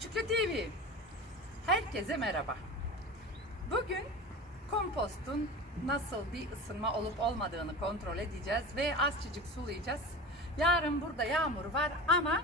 Küçüklü TV. Herkese merhaba. Bugün kompostun nasıl bir ısınma olup olmadığını kontrol edeceğiz ve azıcık sulayacağız. Yarın burada yağmur var ama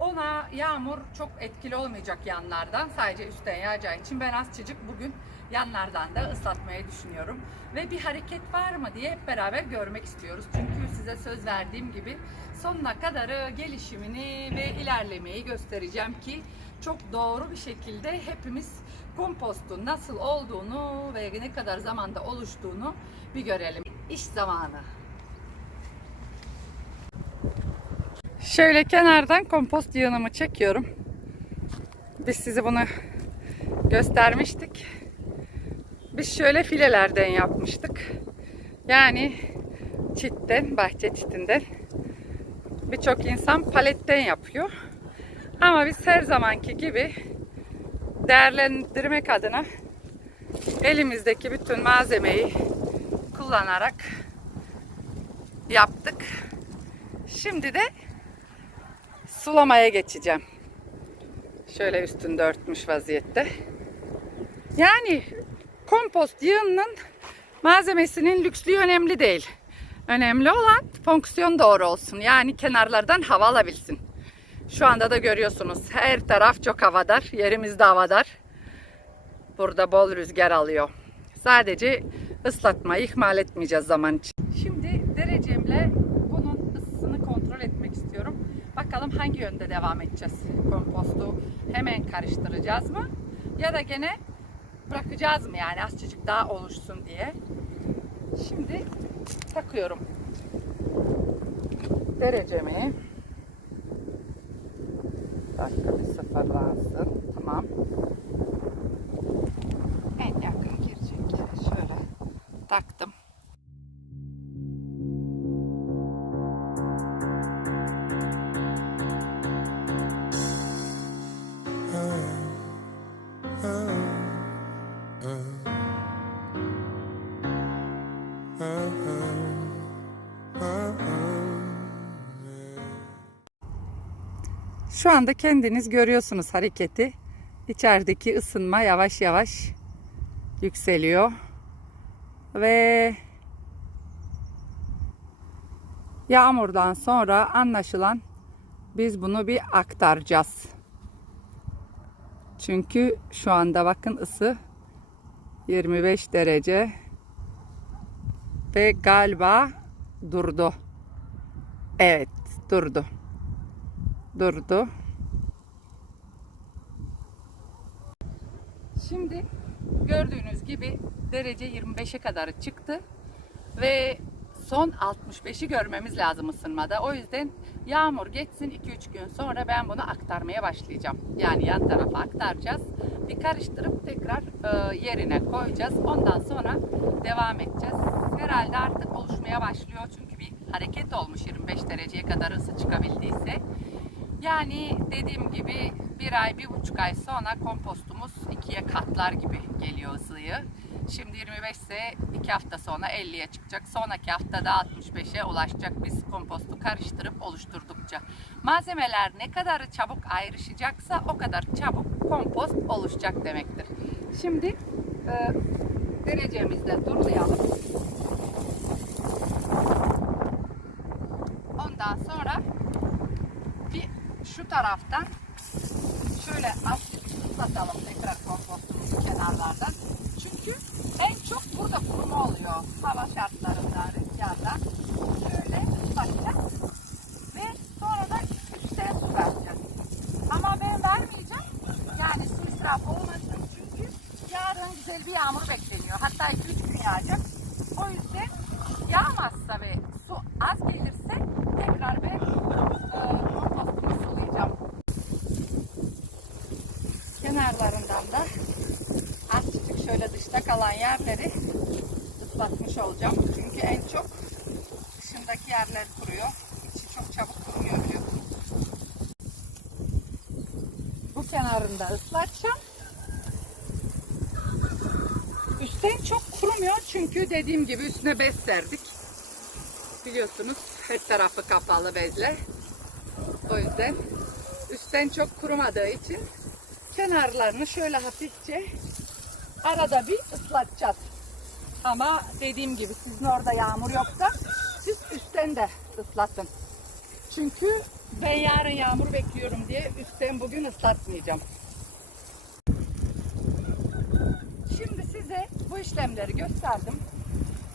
ona yağmur çok etkili olmayacak yanlardan. Sadece üstten yağacağı için ben azıcık bugün yanlardan da ıslatmayı düşünüyorum. Ve bir hareket var mı diye hep beraber görmek istiyoruz. Çünkü size söz verdiğim gibi sonuna kadarı gelişimini ve ilerlemeyi göstereceğim ki çok doğru bir şekilde hepimiz kompostun nasıl olduğunu ve ne kadar zamanda oluştuğunu bir görelim. İş zamanı. Şöyle kenardan kompost yığınımı çekiyorum. Biz size bunu göstermiştik. Biz şöyle filelerden yapmıştık. Yani çitten, bahçe çitinden. Birçok insan paletten yapıyor. Ama biz her zamanki gibi değerlendirmek adına elimizdeki bütün malzemeyi kullanarak yaptık. Şimdi de sulamaya geçeceğim. Şöyle üstünde örtmüş vaziyette. Yani kompost yığınının malzemesinin lükslüğü önemli değil. Önemli olan fonksiyon doğru olsun. Yani kenarlardan hava alabilsin. Şu anda da görüyorsunuz her taraf çok havadar. Yerimiz de havadar. Burada bol rüzgar alıyor. Sadece ıslatmayı ihmal etmeyeceğiz zaman için. Şimdi derecemle bunun ısısını kontrol etmek istiyorum. Bakalım hangi yönde devam edeceğiz. Kompostu hemen karıştıracağız mı? Ya da gene bırakacağız mı yani azıcık daha oluşsun diye. Şimdi takıyorum derecemi. Dakika bir sıfırlansın. Tamam. En yakın girecek yere şöyle taktım. Şu anda kendiniz görüyorsunuz hareketi. İçerideki ısınma yavaş yavaş yükseliyor. Ve yağmurdan sonra anlaşılan biz bunu bir aktaracağız. Çünkü şu anda bakın ısı 25 derece ve galiba durdu. Evet, durdu durdu. Şimdi gördüğünüz gibi derece 25'e kadar çıktı ve son 65'i görmemiz lazım ısınmada. O yüzden yağmur geçsin 2-3 gün sonra ben bunu aktarmaya başlayacağım. Yani yan tarafa aktaracağız. Bir karıştırıp tekrar e, yerine koyacağız. Ondan sonra devam edeceğiz. Herhalde artık oluşmaya başlıyor çünkü bir hareket olmuş 25 dereceye kadar ısı çıkabildiyse. Yani dediğim gibi bir ay, bir buçuk ay sonra kompostumuz ikiye katlar gibi geliyor ısıyı. Şimdi 25 ise iki hafta sonra 50'ye çıkacak. Sonraki haftada 65'e ulaşacak biz kompostu karıştırıp oluşturdukça. Malzemeler ne kadar çabuk ayrışacaksa o kadar çabuk kompost oluşacak demektir. Şimdi e, derecemizde durulayalım. Ondan sonra bir şu taraftan şöyle azıcık ıslatalım tekrar kompostumuzu kenarlardan. Çünkü en çok burada kuruma oluyor. Hava şartlarında, rüzgarda. Şöyle ıslatacağız. Ve sonra da üstten su vereceğiz. Ama ben vermeyeceğim. Yani su israfı olmasın. Çünkü yarın güzel bir yağmur bekleniyor. Hatta 2-3 gün yağacak. O yüzden yağmazsa ve su az gelirse tekrar ben e, kompostumu sulayacağım. Kenarlarından da azıcık şöyle dışta kalan yerleri ıslatmış olacağım. Çünkü en çok dışındaki yerler kuruyor. İçi çok çabuk kuruyor biliyorsunuz. Bu kenarında ıslatacağım. Üstten çok kurumuyor çünkü dediğim gibi üstüne bez serdik. Biliyorsunuz her tarafı kapalı bezle. O yüzden üstten çok kurumadığı için kenarlarını şöyle hafifçe arada bir ıslatacağız. Ama dediğim gibi sizin orada yağmur yoksa siz üstten de ıslatın. Çünkü ben yarın yağmur bekliyorum diye üstten bugün ıslatmayacağım. Şimdi size bu işlemleri gösterdim.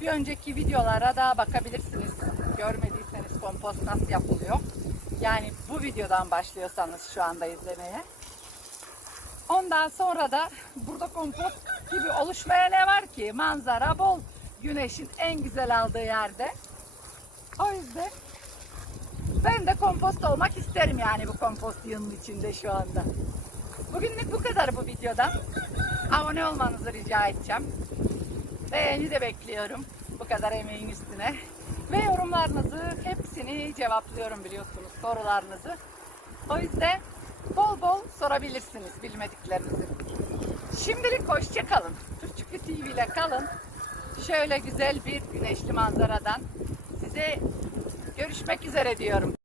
Bir önceki videolara da bakabilirsiniz. Görmediyseniz kompost nasıl yapılıyor. Yani bu videodan başlıyorsanız şu anda izlemeye. Ondan sonra da burada kompost gibi oluşmaya ne var ki? Manzara bol. Güneşin en güzel aldığı yerde. O yüzden ben de kompost olmak isterim yani bu kompost yığının içinde şu anda. Bugünlük bu kadar bu videodan. Abone olmanızı rica edeceğim. Beğeni de bekliyorum bu kadar emeğin üstüne. Ve yorumlarınızı hepsini cevaplıyorum biliyorsunuz sorularınızı. O yüzden bol bol sorabilirsiniz bilmediklerinizi. Şimdilik hoşça kalın. Türkçükü TV ile kalın. Şöyle güzel bir güneşli manzaradan size görüşmek üzere diyorum.